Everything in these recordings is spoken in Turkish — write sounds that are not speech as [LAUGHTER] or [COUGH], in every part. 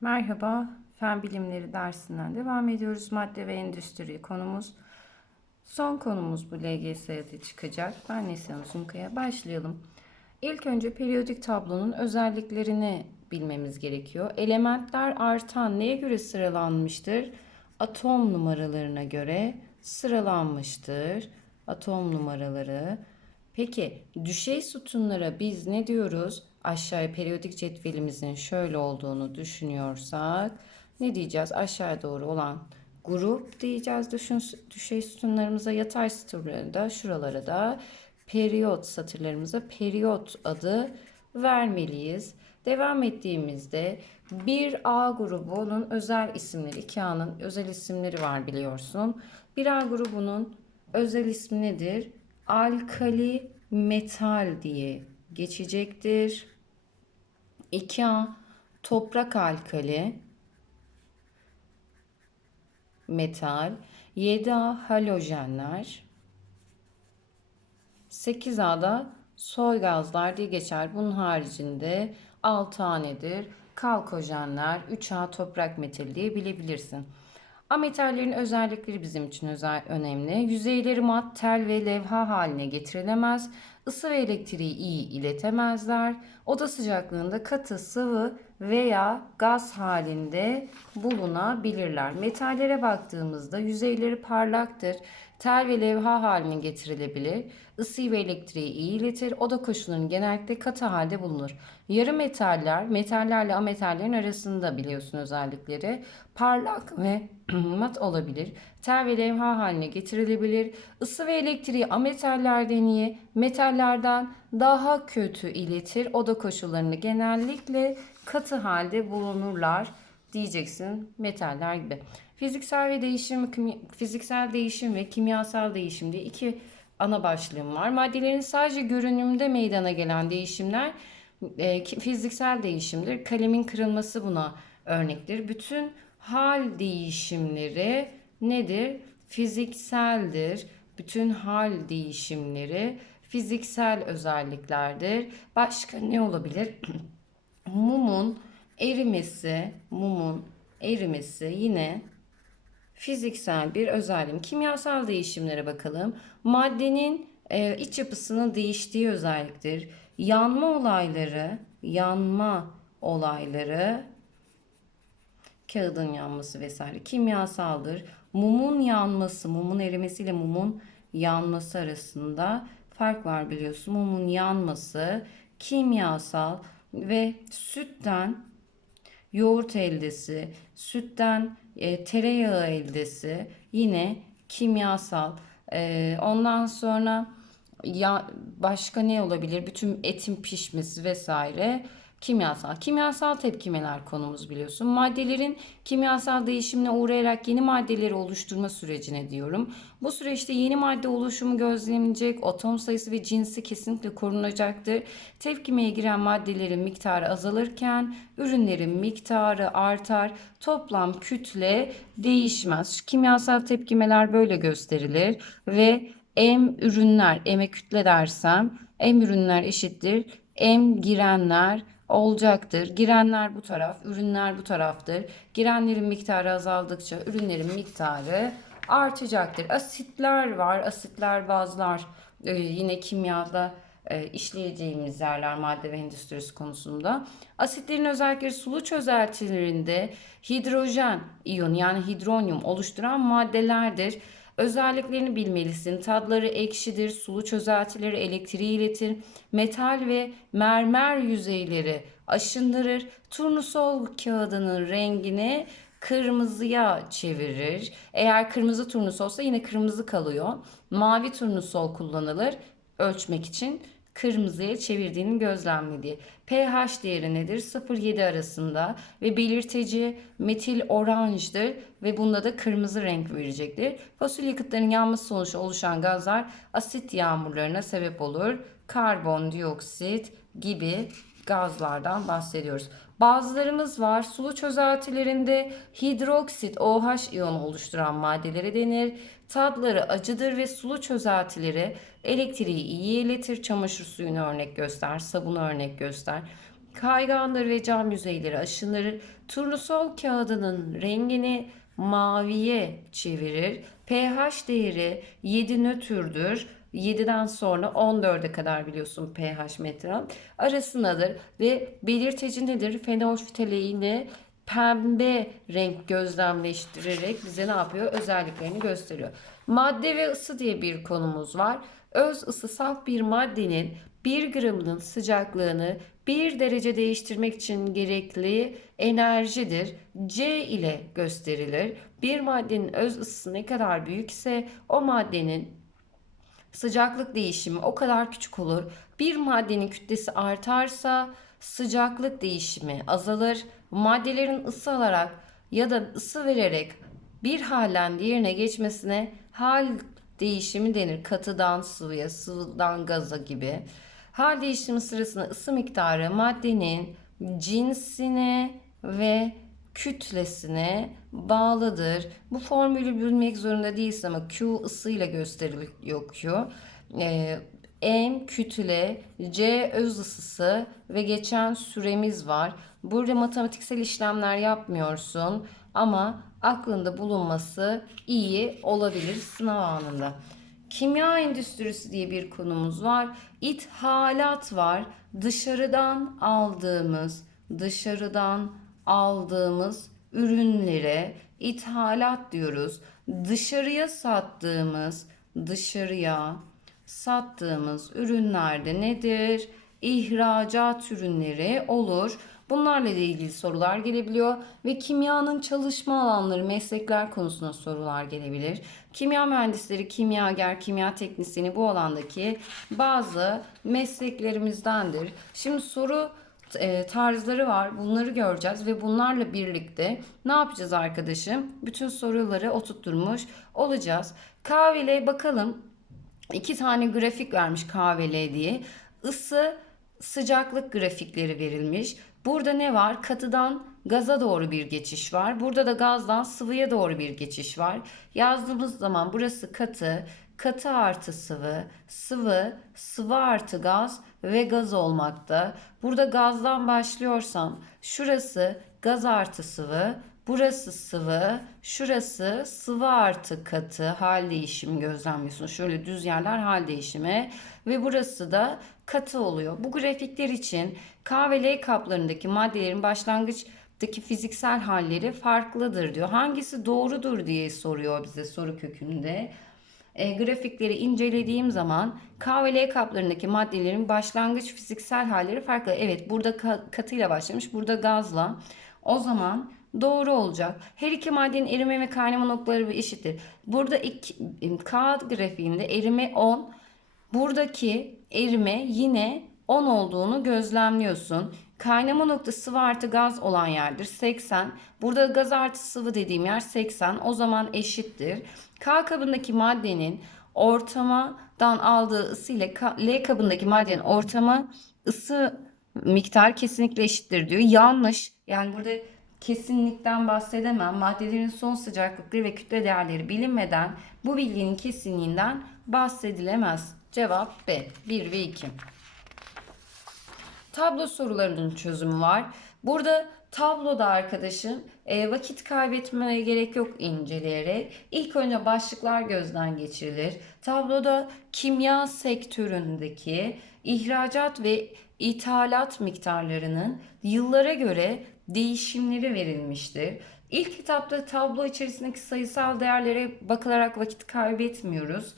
Merhaba, Fen Bilimleri dersinden devam ediyoruz. Madde ve endüstri konumuz. Son konumuz bu LGS'de çıkacak. Ben Neslihan Uzunкaya. Başlayalım. İlk önce periyodik tablonun özelliklerini bilmemiz gerekiyor. Elementler artan neye göre sıralanmıştır? Atom numaralarına göre sıralanmıştır. Atom numaraları. Peki düşey sütunlara biz ne diyoruz? Aşağıya periyodik cetvelimizin şöyle olduğunu düşünüyorsak ne diyeceğiz? Aşağıya doğru olan grup diyeceğiz düşün, düşey sütunlarımıza yatay sütunlara da şuralara da periyot satırlarımıza periyot adı vermeliyiz. Devam ettiğimizde 1A grubunun özel isimleri, 2A'nın özel isimleri var biliyorsun. 1A grubunun özel ismi nedir? Alkali metal diye geçecektir. 2A toprak alkali metal. 7A halojenler. 8A'da soy gazlar diye geçer. Bunun haricinde 6A nedir? Kalkojenler, 3A toprak metali diye bilebilirsin. Ametallerin özellikleri bizim için özel önemli. Yüzeyleri mat, tel ve levha haline getirilemez. Isı ve elektriği iyi iletemezler. Oda sıcaklığında katı, sıvı veya gaz halinde bulunabilirler. Metallere baktığımızda yüzeyleri parlaktır. Tel ve levha haline getirilebilir. Isıyı ve elektriği iyi iletir. Oda koşullarının genellikle katı halde bulunur. Yarı metaller, metallerle ametallerin arasında biliyorsun özellikleri. Parlak ve [CLEARS THROAT] mat olabilir. Tel ve levha haline getirilebilir. Isı ve elektriği ametallerden iyi, metallerden daha kötü iletir. Oda koşullarını genellikle katı halde bulunurlar diyeceksin metaller gibi. Fiziksel ve değişim fiziksel değişim ve kimyasal değişim diye iki ana başlığım var. Maddelerin sadece görünümde meydana gelen değişimler e, fiziksel değişimdir. Kalemin kırılması buna örnektir. Bütün hal değişimleri nedir? Fizikseldir. Bütün hal değişimleri fiziksel özelliklerdir. Başka ne olabilir? [CLEARS THROAT] mumun erimesi, mumun erimesi yine fiziksel bir özelliğim. Kimyasal değişimlere bakalım. Maddenin e, iç yapısının değiştiği özelliktir. Yanma olayları, yanma olayları kağıdın yanması vesaire kimyasaldır. Mumun yanması, mumun erimesiyle mumun yanması arasında fark var biliyorsun. Mumun yanması kimyasal ve sütten yoğurt eldesi, sütten e, tereyağı eldesi yine kimyasal. E, ondan sonra ya başka ne olabilir? Bütün etin pişmesi vesaire kimyasal. Kimyasal tepkimeler konumuz biliyorsun. Maddelerin kimyasal değişimine uğrayarak yeni maddeleri oluşturma sürecine diyorum. Bu süreçte yeni madde oluşumu gözlemlenecek, atom sayısı ve cinsi kesinlikle korunacaktır. Tepkimeye giren maddelerin miktarı azalırken ürünlerin miktarı artar. Toplam kütle değişmez. Kimyasal tepkimeler böyle gösterilir ve M ürünler, M'e kütle dersem M ürünler eşittir. M girenler olacaktır. Girenler bu taraf, ürünler bu taraftır. Girenlerin miktarı azaldıkça ürünlerin miktarı artacaktır. Asitler var. Asitler, bazlar e, yine kimyada e, işleyeceğimiz yerler madde ve endüstrisi konusunda. Asitlerin özellikleri sulu çözeltilerinde hidrojen iyon yani hidronyum oluşturan maddelerdir. Özelliklerini bilmelisin. Tadları ekşidir, sulu çözeltileri elektriği iletir, metal ve mermer yüzeyleri aşındırır, turnusol kağıdının rengini kırmızıya çevirir. Eğer kırmızı turnusolsa yine kırmızı kalıyor. Mavi turnusol kullanılır ölçmek için kırmızıya çevirdiğini gözlemlediği. pH değeri nedir? 0-7 arasında ve belirteci metil oranjdır ve bunda da kırmızı renk verecektir. Fosil yakıtların yanması sonucu oluşan gazlar asit yağmurlarına sebep olur. Karbondioksit gibi gazlardan bahsediyoruz. Bazılarımız var. Sulu çözeltilerinde hidroksit OH iyonu oluşturan maddelere denir. Tadları acıdır ve sulu çözeltileri elektriği iyi iletir. Çamaşır suyunu örnek göster, sabunu örnek göster. kaygandır ve cam yüzeyleri aşınır. Turnusol kağıdının rengini maviye çevirir. pH değeri 7 nötrdür. 7'den sonra 14'e kadar biliyorsun pH metre arasındadır ve belirteci nedir? Fenolftaleini pembe renk gözlemleştirerek bize ne yapıyor? Özelliklerini gösteriyor. Madde ve ısı diye bir konumuz var. Öz ısı saf bir maddenin 1 gramının sıcaklığını 1 derece değiştirmek için gerekli enerjidir. C ile gösterilir. Bir maddenin öz ısısı ne kadar büyükse o maddenin sıcaklık değişimi o kadar küçük olur. Bir maddenin kütlesi artarsa sıcaklık değişimi azalır. Maddelerin ısı alarak ya da ısı vererek bir halden diğerine geçmesine hal değişimi denir. Katıdan sıvıya, sıvıdan gaza gibi. Hal değişimi sırasında ısı miktarı maddenin cinsine ve kütlesine bağlıdır. Bu formülü bilmek zorunda değilsin ama Q ısıyla gösteriliyor Q. Ee, M kütle, C öz ısısı ve geçen süremiz var. Burada matematiksel işlemler yapmıyorsun ama aklında bulunması iyi olabilir sınav anında. Kimya endüstrisi diye bir konumuz var. İthalat var. Dışarıdan aldığımız, dışarıdan aldığımız ürünlere ithalat diyoruz. Dışarıya sattığımız, dışarıya sattığımız ürünlerde nedir? İhracat ürünleri olur. Bunlarla ilgili sorular gelebiliyor ve kimyanın çalışma alanları, meslekler konusunda sorular gelebilir. Kimya mühendisleri, kimyager, kimya teknisyeni bu alandaki bazı mesleklerimizdendir. Şimdi soru e, tarzları var. Bunları göreceğiz ve bunlarla birlikte ne yapacağız arkadaşım? Bütün soruları oturtturmuş olacağız. Kahvele bakalım. İki tane grafik vermiş KVL diye. Isı, sıcaklık grafikleri verilmiş. Burada ne var? Katıdan gaza doğru bir geçiş var. Burada da gazdan sıvıya doğru bir geçiş var. Yazdığımız zaman burası katı, katı artı sıvı, sıvı, sıvı artı gaz ve gaz olmakta. Burada gazdan başlıyorsam şurası gaz artı sıvı, burası sıvı, şurası sıvı artı katı hal değişimi gözlemliyorsunuz. Şöyle düz yerler hal değişimi ve burası da katı oluyor. Bu grafikler için K ve L kaplarındaki maddelerin başlangıçtaki fiziksel halleri farklıdır diyor. Hangisi doğrudur diye soruyor bize soru kökünde. E, grafikleri incelediğim zaman K ve L kaplarındaki maddelerin başlangıç fiziksel halleri farklı. Evet burada ka- katıyla başlamış, burada gazla. O zaman doğru olacak. Her iki maddenin erime ve kaynama noktaları eşittir. Burada iki, K grafiğinde erime 10, buradaki erime yine 10 olduğunu gözlemliyorsun. Kaynama noktası sıvı artı gaz olan yerdir 80. Burada gaz artı sıvı dediğim yer 80. O zaman eşittir. K kabındaki maddenin ortamadan aldığı ısı ile L kabındaki maddenin ortama ısı miktar kesinlikle eşittir diyor. Yanlış. Yani burada kesinlikten bahsedemem. Maddelerin son sıcaklıkları ve kütle değerleri bilinmeden bu bilginin kesinliğinden bahsedilemez. Cevap B. 1 ve 2. Tablo sorularının çözümü var. Burada tabloda arkadaşım e, vakit kaybetmeye gerek yok inceleyerek. İlk önce başlıklar gözden geçirilir. Tabloda kimya sektöründeki ihracat ve ithalat miktarlarının yıllara göre değişimleri verilmiştir. İlk kitapta tablo içerisindeki sayısal değerlere bakılarak vakit kaybetmiyoruz.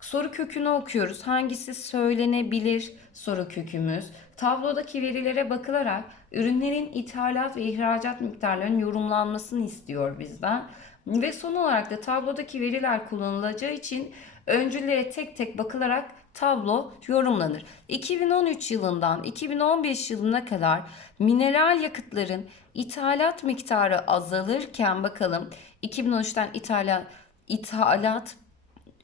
Soru kökünü okuyoruz. Hangisi söylenebilir soru kökümüz. Tablodaki verilere bakılarak ürünlerin ithalat ve ihracat miktarlarının yorumlanmasını istiyor bizden. Ve son olarak da tablodaki veriler kullanılacağı için öncüllere tek tek bakılarak tablo yorumlanır. 2013 yılından 2015 yılına kadar mineral yakıtların ithalat miktarı azalırken bakalım 2013'ten ithalat ithalat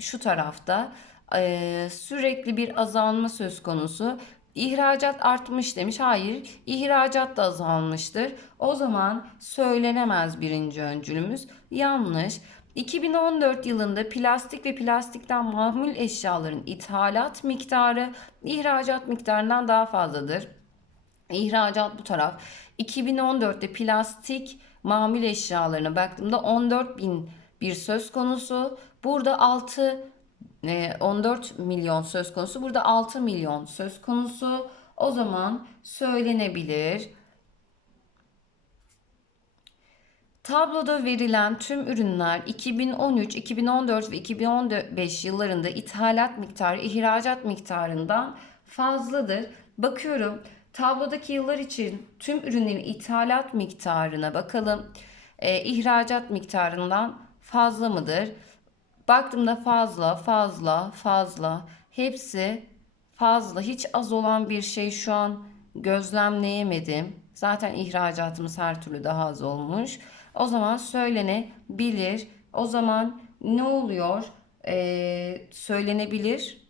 şu tarafta eee, sürekli bir azalma söz konusu. İhracat artmış demiş. Hayır, ihracat da azalmıştır. O zaman söylenemez birinci öncülümüz. Yanlış. 2014 yılında plastik ve plastikten mamul eşyaların ithalat miktarı ihracat miktarından daha fazladır. İhracat bu taraf. 2014'te plastik mamul eşyalarına baktığımda 14 bin bir söz konusu. Burada 6 e, 14 milyon söz konusu. Burada 6 milyon söz konusu. O zaman söylenebilir. Tabloda verilen tüm ürünler 2013, 2014 ve 2015 yıllarında ithalat miktarı ihracat miktarından fazladır. Bakıyorum tablodaki yıllar için tüm ürünlerin ithalat miktarına bakalım. Ee, ihracat miktarından fazla mıdır? Baktığımda fazla, fazla, fazla. Hepsi fazla. Hiç az olan bir şey şu an gözlemleyemedim. Zaten ihracatımız her türlü daha az olmuş. O zaman söylenebilir. O zaman ne oluyor? Ee, söylenebilir,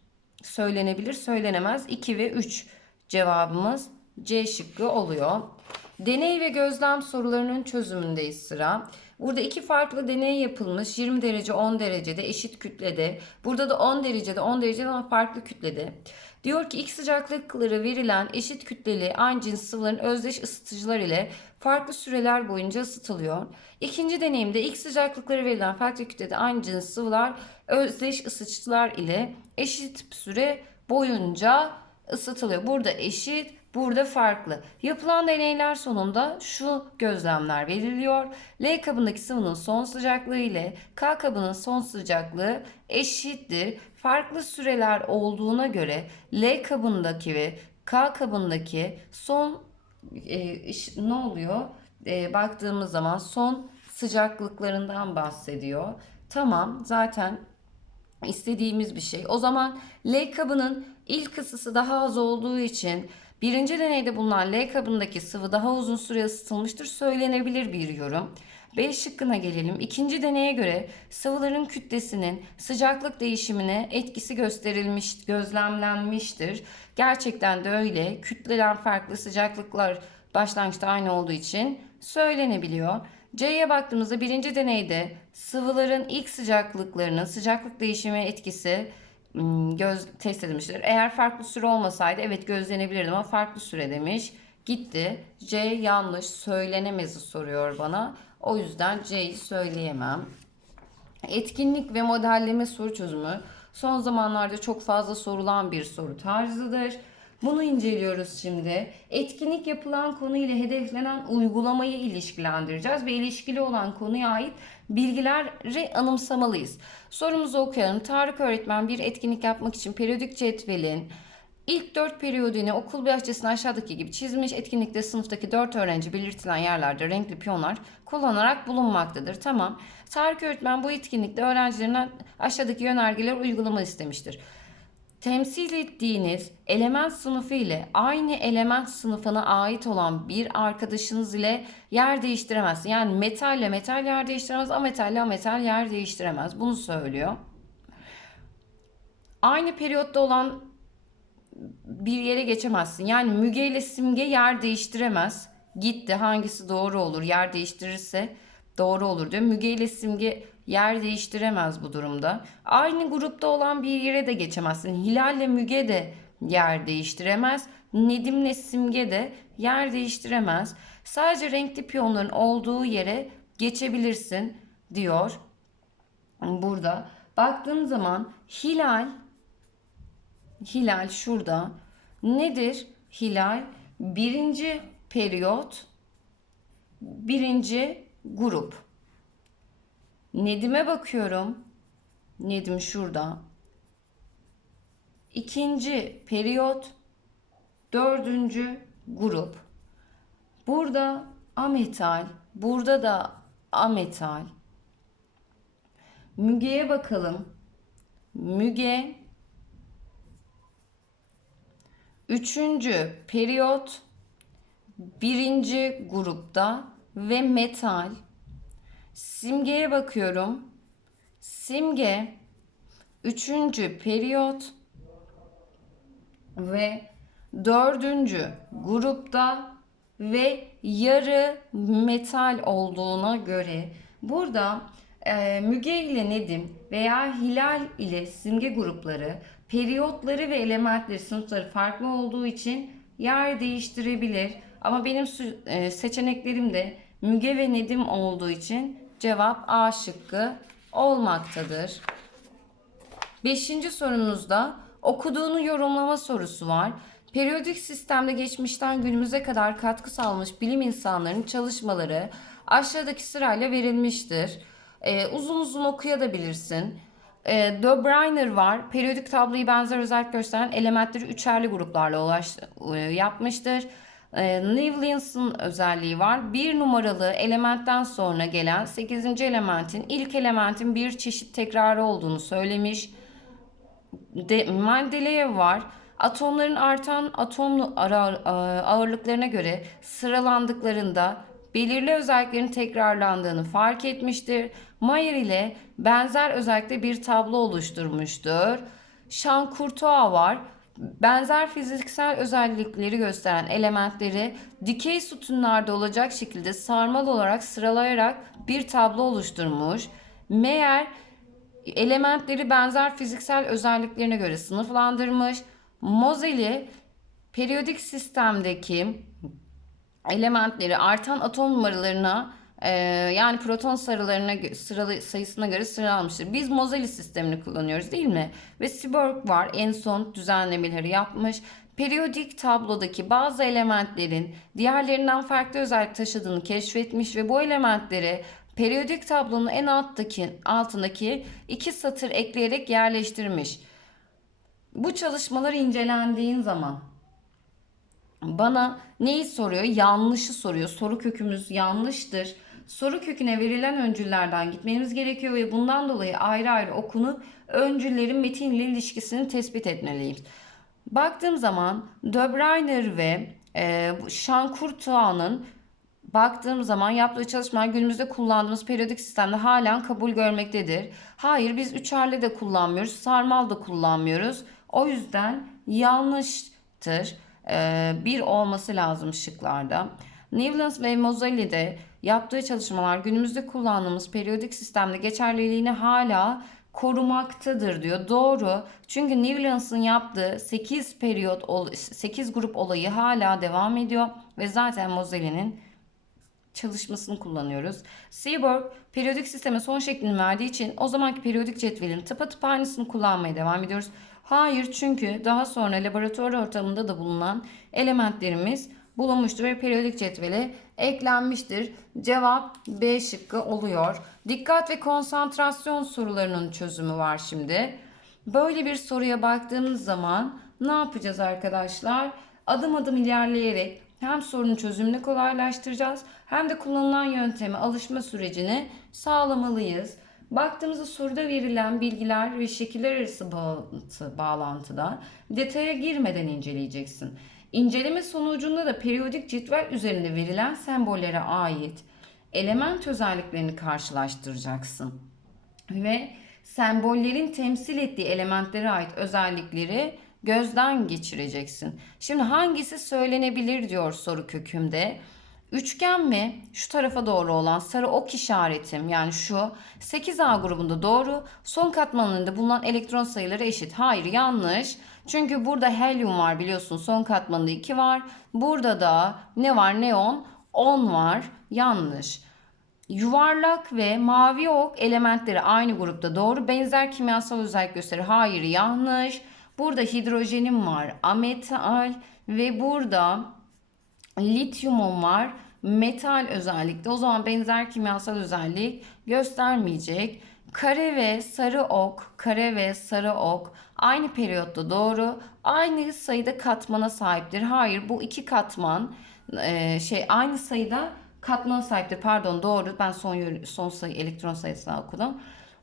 söylenebilir, söylenemez. 2 ve 3 cevabımız C şıkkı oluyor. Deney ve gözlem sorularının çözümündeyiz sıra. Burada iki farklı deney yapılmış. 20 derece 10 derecede eşit kütlede. Burada da 10 derecede 10 derecede ama farklı kütlede. Diyor ki X sıcaklıkları verilen eşit kütleli aynı cins sıvıların özdeş ısıtıcılar ile farklı süreler boyunca ısıtılıyor. İkinci deneyimde X sıcaklıkları verilen farklı kütlede aynı cins sıvılar özdeş ısıtıcılar ile eşit süre boyunca ısıtılıyor. Burada eşit, burada farklı. Yapılan deneyler sonunda şu gözlemler veriliyor. L kabındaki sıvının son sıcaklığı ile K kabının son sıcaklığı eşittir. Farklı süreler olduğuna göre L kabındaki ve K kabındaki son e, ne oluyor? E, baktığımız zaman son sıcaklıklarından bahsediyor. Tamam zaten istediğimiz bir şey. O zaman L kabının ilk ısısı daha az olduğu için birinci deneyde bulunan L kabındaki sıvı daha uzun süre ısıtılmıştır söylenebilir bir yorum. B şıkkına gelelim. İkinci deneye göre sıvıların kütlesinin sıcaklık değişimine etkisi gösterilmiş, gözlemlenmiştir. Gerçekten de öyle. Kütleler farklı, sıcaklıklar başlangıçta aynı olduğu için söylenebiliyor. C'ye baktığımızda birinci deneyde sıvıların ilk sıcaklıklarının sıcaklık değişimi etkisi göz test edilmiştir. Eğer farklı süre olmasaydı evet gözlenebilirdi ama farklı süre demiş. Gitti. C yanlış söylenemezi soruyor bana. O yüzden C'yi söyleyemem. Etkinlik ve modelleme soru çözümü son zamanlarda çok fazla sorulan bir soru tarzıdır. Bunu inceliyoruz şimdi. Etkinlik yapılan konu ile hedeflenen uygulamayı ilişkilendireceğiz ve ilişkili olan konuya ait bilgileri anımsamalıyız. Sorumuzu okuyalım. Tarık öğretmen bir etkinlik yapmak için periyodik cetvelin İlk dört periyodunu okul bahçesinde aşağıdaki gibi çizmiş. Etkinlikte sınıftaki dört öğrenci belirtilen yerlerde renkli piyonlar kullanarak bulunmaktadır. Tamam. Tarık öğretmen bu etkinlikte öğrencilerinden aşağıdaki yönergeler uygulama istemiştir. Temsil ettiğiniz element sınıfı ile aynı element sınıfına ait olan bir arkadaşınız ile yer değiştiremezsin. Yani metal ile metal yer değiştiremez, ametal ile ametal yer değiştiremez. Bunu söylüyor. Aynı periyotta olan bir yere geçemezsin. Yani Müge ile Simge yer değiştiremez. Gitti hangisi doğru olur? Yer değiştirirse doğru olur diyor. Müge ile Simge yer değiştiremez bu durumda. Aynı grupta olan bir yere de geçemezsin. Hilal ile Müge de yer değiştiremez. Nedim ile Simge de yer değiştiremez. Sadece renkli piyonların olduğu yere geçebilirsin diyor. Burada baktığın zaman Hilal Hilal şurada. Nedir hilal? Birinci periyot, birinci grup. Nedim'e bakıyorum. Nedim şurada. İkinci periyot, dördüncü grup. Burada ametal, burada da ametal. Müge'ye bakalım. Müge Üçüncü periyot birinci grupta ve metal. Simgeye bakıyorum. Simge üçüncü periyot ve dördüncü grupta ve yarı metal olduğuna göre burada e, Müge ile Nedim veya Hilal ile simge grupları periyotları ve elementleri sınıfları farklı olduğu için yer değiştirebilir. Ama benim e, seçeneklerim de Müge ve Nedim olduğu için cevap A şıkkı olmaktadır. Beşinci sorumuzda okuduğunu yorumlama sorusu var. Periyodik sistemde geçmişten günümüze kadar katkı sağlamış bilim insanlarının çalışmaları aşağıdaki sırayla verilmiştir. Ee, uzun uzun okuyabilirsin. Ee, De Bruyner var. Periyodik tabloyu benzer özellik gösteren elementleri üçerli gruplarla ulaş, e, yapmıştır. Ee, Newlands'ın özelliği var. Bir numaralı elementten sonra gelen 8. elementin ilk elementin bir çeşit tekrarı olduğunu söylemiş. De, Mendeleev var. Atomların artan atom ara- ağırlıklarına göre sıralandıklarında belirli özelliklerin tekrarlandığını fark etmiştir. Mayer ile benzer özellikle bir tablo oluşturmuştur. Jean Courtois var. Benzer fiziksel özellikleri gösteren elementleri dikey sütunlarda olacak şekilde sarmal olarak sıralayarak bir tablo oluşturmuş. Meyer elementleri benzer fiziksel özelliklerine göre sınıflandırmış. Moseley periyodik sistemdeki elementleri artan atom numaralarına e, yani proton sarılarına sıralı sayısına göre sıralamıştır. Biz Moseley sistemini kullanıyoruz değil mi? Ve Seaborg var en son düzenlemeleri yapmış. Periyodik tablodaki bazı elementlerin diğerlerinden farklı özellik taşıdığını keşfetmiş ve bu elementleri periyodik tablonun en alttaki altındaki iki satır ekleyerek yerleştirmiş. Bu çalışmalar incelendiğin zaman bana neyi soruyor? Yanlışı soruyor. Soru kökümüz yanlıştır. Soru köküne verilen öncüllerden gitmemiz gerekiyor ve bundan dolayı ayrı ayrı okunup öncüllerin metinle ilişkisini tespit etmeliyiz. Baktığım zaman De Bruyner ve e, Courtois'ın baktığım zaman yaptığı çalışmalar günümüzde kullandığımız periyodik sistemde halen kabul görmektedir. Hayır biz üçerli de kullanmıyoruz, sarmal da kullanmıyoruz. O yüzden yanlıştır. Ee, bir olması lazım şıklarda. Newlands ve Moseley'de yaptığı çalışmalar günümüzde kullandığımız periyodik sistemde geçerliliğini hala korumaktadır diyor. Doğru. Çünkü Newlands'ın yaptığı 8 periyot 8 grup olayı hala devam ediyor ve zaten Moseley'nin çalışmasını kullanıyoruz. Seaborg periyodik sisteme son şeklini verdiği için o zamanki periyodik cetvelin tıpatıp aynısını kullanmaya devam ediyoruz. Hayır çünkü daha sonra laboratuvar ortamında da bulunan elementlerimiz bulunmuştur ve periyodik cetvele eklenmiştir. Cevap B şıkkı oluyor. Dikkat ve konsantrasyon sorularının çözümü var şimdi. Böyle bir soruya baktığımız zaman ne yapacağız arkadaşlar? Adım adım ilerleyerek hem sorunun çözümünü kolaylaştıracağız hem de kullanılan yönteme alışma sürecini sağlamalıyız. Baktığımızda soruda verilen bilgiler ve şekiller arası bağlantı, bağlantıda detaya girmeden inceleyeceksin. İnceleme sonucunda da periyodik cetvel üzerinde verilen sembollere ait element özelliklerini karşılaştıracaksın. Ve sembollerin temsil ettiği elementlere ait özellikleri gözden geçireceksin. Şimdi hangisi söylenebilir diyor soru kökümde. Üçgen mi? Şu tarafa doğru olan sarı ok işaretim yani şu 8A grubunda doğru. Son katmanında bulunan elektron sayıları eşit. Hayır yanlış. Çünkü burada helyum var biliyorsun. Son katmanında 2 var. Burada da ne var? Neon 10 var. Yanlış. Yuvarlak ve mavi ok elementleri aynı grupta doğru. Benzer kimyasal özellik gösterir. Hayır yanlış. Burada hidrojenim var. Ametal ve burada lityumum var. Metal özellikte. O zaman benzer kimyasal özellik göstermeyecek. Kare ve sarı ok, kare ve sarı ok aynı periyotta doğru. Aynı sayıda katmana sahiptir. Hayır bu iki katman e, şey aynı sayıda katmana sahiptir. Pardon doğru. Ben son son sayı elektron sayısını okudum.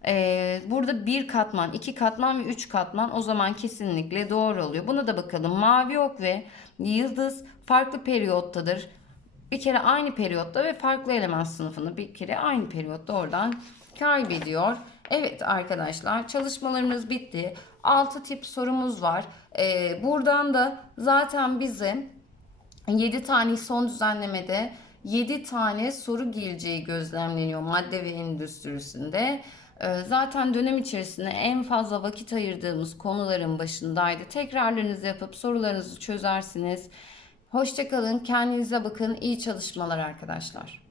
Ee, burada bir katman, iki katman ve üç katman o zaman kesinlikle doğru oluyor. Buna da bakalım. Mavi ok ve yıldız farklı periyottadır. Bir kere aynı periyotta ve farklı element sınıfını bir kere aynı periyotta oradan kaybediyor. Evet arkadaşlar çalışmalarımız bitti. 6 tip sorumuz var. Ee, buradan da zaten bize 7 tane son düzenlemede 7 tane soru geleceği gözlemleniyor madde ve endüstrisinde. Ee, Zaten dönem içerisinde en fazla vakit ayırdığımız konuların başındaydı. Tekrarlarınızı yapıp sorularınızı çözersiniz. Hoşçakalın, kendinize bakın, iyi çalışmalar arkadaşlar.